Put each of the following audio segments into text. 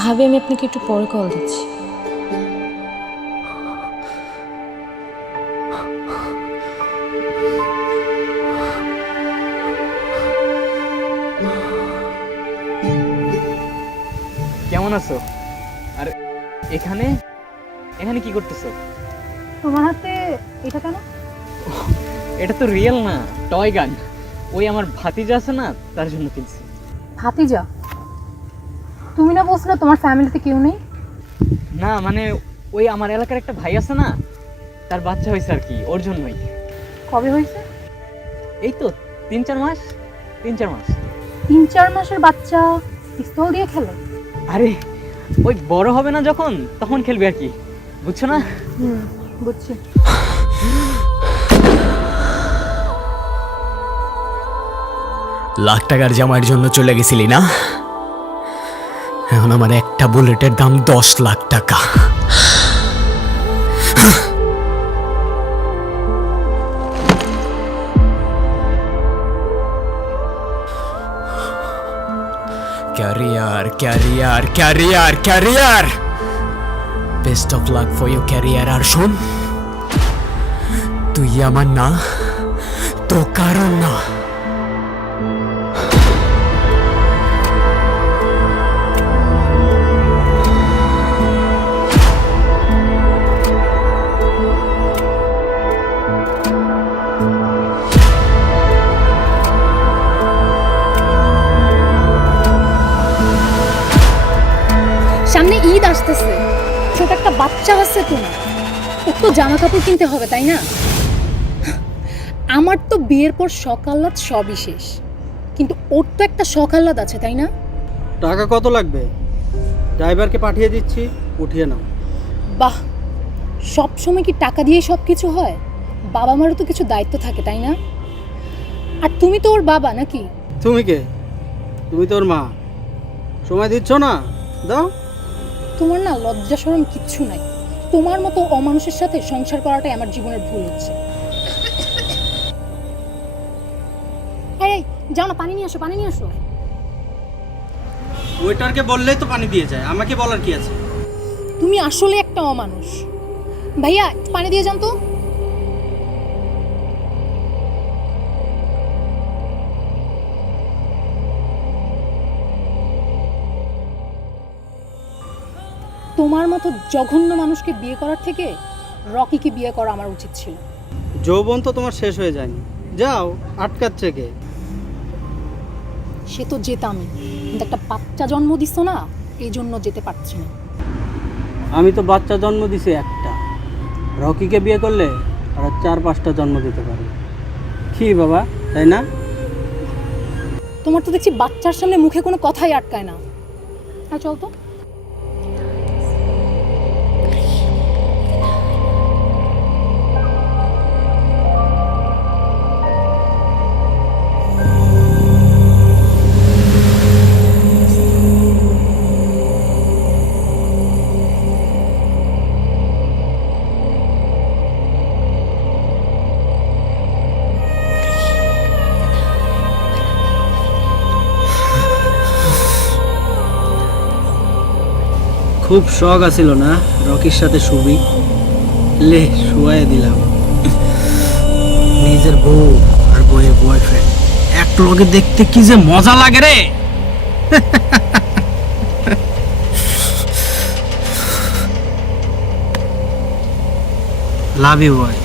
ভাবি আমি আপনাকে একটু পরে কল দিচ্ছি। কেমন আছো? আর এখানে এখানে কি করতেছো? তোমার হাতে এটা কেন? এটা তো রিয়েল না, টয় গান। ওই আমার ভাতিজা আছে না, তার জন্য কিনছি। ভাতিজা? তুমি না বলছিলে তোমার ফ্যামিলিতে কেউ নেই? না মানে ওই আমার এলাকার একটা ভাই আছে না, তার বাচ্চা হয়েছে আর কি, ওর জন্যই। কবে হয়েছে? এই তো 3-4 মাস। 3-4 মাস। 3-4 মাসের বাচ্চা পিস্তল দিয়ে খেলে? আরে ওই বড় হবে না যখন, তখন খেলবে আর কি, বুঝছো না? বুঝছি। লাখ টাকার জামাইয়ের জন্য চলে গেছিলি না? এখন আমার একটা বুলেটের দাম 10 লাখ টাকা। Career career career career, best of luck for your career. আর শোন, তুই আমার না, তো কারণ না। সামনে ঈদ আসতেছে, ছোট একটা বাচ্চা আছে তোমার, ওর তো জামা কাপড় কিনতে হবে তাই না? আমার তো বিয়ের পর শখ আহ্লাদ সবই শেষ, কিন্তু ওর তো একটা শখ আহ্লাদ আছে তাই না? টাকা কত লাগবে? ড্রাইভারকে পাঠিয়ে দিচ্ছি, উঠিয়ে নাও। বাহ, সব সময় কি টাকা দিয়ে সব কিছু হয়? বাবা মারও তো কিছু দায়িত্ব থাকে তাই না? আর তুমি তো ওর বাবা নাকি? তুমি কে? তুমি তোর মা। সময় দিচ্ছ না, দাও। তোমার না লজ্জা শরম কিচ্ছু নাই। তোমার মতো অমানুষের সাথে সংসার করাটাই আমার জীবনের ভুল হচ্ছে। এই যাও না, পানি নিয়ে আসো, পানি নিয়ে আসো। ওয়েটারকে বললেই তো পানি দিয়ে যায়, আমাকে বলার কি আছে? তুমি আসলে একটা অমানুষ। ভাইয়া একটু পানি দিয়ে যান তো। তোমার মতো জঘন্য মানুষকে বিয়ে করার থেকে রকিকে বিয়ে করা আমার উচিত ছিল। যৌবন তো তোমার শেষ হয়ে যায়নি, যাও। আটকাচ্ছে কে? সে তো যেতামই, কিন্তু একটা বাচ্চা জন্ম দিচ্ছ না, এই জন্য যেতে পারছি না। আমি তো বাচ্চা জন্ম দিছি একটা, রকিকে বিয়ে করলে আর 4-5টা জন্ম দিতে পারে। কি বাবা, তাই না? তোমার তো দেখছি বাচ্চার সামনে মুখে কোনো কথাই আটকায় না। হ্যাঁ চল তো। খুব শখ আছিল না রকির সাথে শুবি? লে শুয়াই দিলাম। নিজের বউ আর বউয়ের বয়ফ্রেন্ড এক লগে দেখতে কি যে মজা লাগে রে। লাভ ইউ বয়।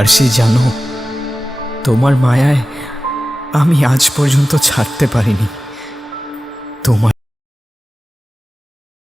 আরশি জানো, তোমার মায়ায় আমি আজ পর্যন্ত ছাড়তে পারিনি। তোমার